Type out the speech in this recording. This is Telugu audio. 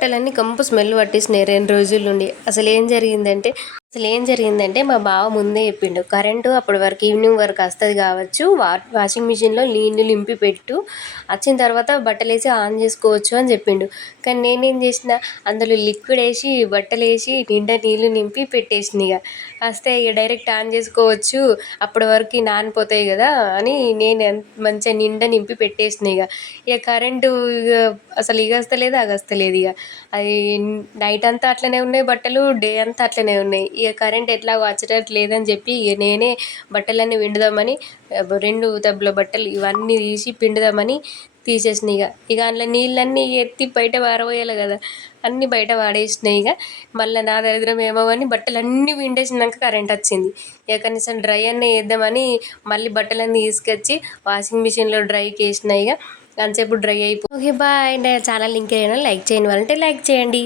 బట్టలన్నీ కంపు స్మెల్ పట్టేసినాయి రెండు రోజుల నుండి. అసలు ఏం జరిగిందంటే అసలు ఏం జరిగిందంటే మా బావ ముందే చెప్పిండు కరెంటు అప్పటి వరకు ఈవినింగ్ వరకు వస్తుంది కావచ్చు వా వాషింగ్ మిషన్లో నీళ్ళు నింపి పెట్టు వచ్చిన తర్వాత బట్టలు వేసి ఆన్ చేసుకోవచ్చు అని చెప్పిండు. కానీ నేనేం చేసిన అందులో లిక్విడ్ వేసి బట్టలు వేసి నిండా నీళ్ళు నింపి పెట్టేసిన ఇక వస్తే ఇక డైరెక్ట్ ఆన్ చేసుకోవచ్చు అప్పటి వరకు నానిపోతాయి కదా అని నేను మంచిగా నిండా నింపి పెట్టేసిన ఇక ఇక కరెంటు ఇక అసలు ఇక వస్తలేదు అగస్తలేదు వస్తలేదు ఇక అది నైట్ అంతా అట్లనే ఉన్నాయి బట్టలు డే అంతా అట్లనే ఉన్నాయి. ఇక కరెంట్ ఎట్లా వచ్చేటట్టు లేదని చెప్పి ఇక నేనే బట్టలన్నీ పిండుదామని రెండు తబ్బుల బట్టలు ఇవన్నీ తీసి పిండుదామని తీసేసినాయి ఇక. ఇక అందులో నీళ్ళన్నీ ఎత్తి బయట పారబోయాలి కదా అన్నీ బయట పాడేసినాయి ఇక. మళ్ళీ నా దరిద్రం ఏమో అని బట్టలు అన్నీ పిండేసినాక కరెంట్ వచ్చింది. ఇక కనీసం డ్రై అన్నీ వేద్దామని మళ్ళీ బట్టలన్నీ తీసుకొచ్చి వాషింగ్ మిషన్లో డ్రైకి చేసినాయి ఇక. కాసేపు డ్రై అయిపోయి ఓకే బాయ్. నా ఛానల్ ఇంకా ఏమైనా లైక్ చేయని వాళ్ళంటే లైక్ చేయండి.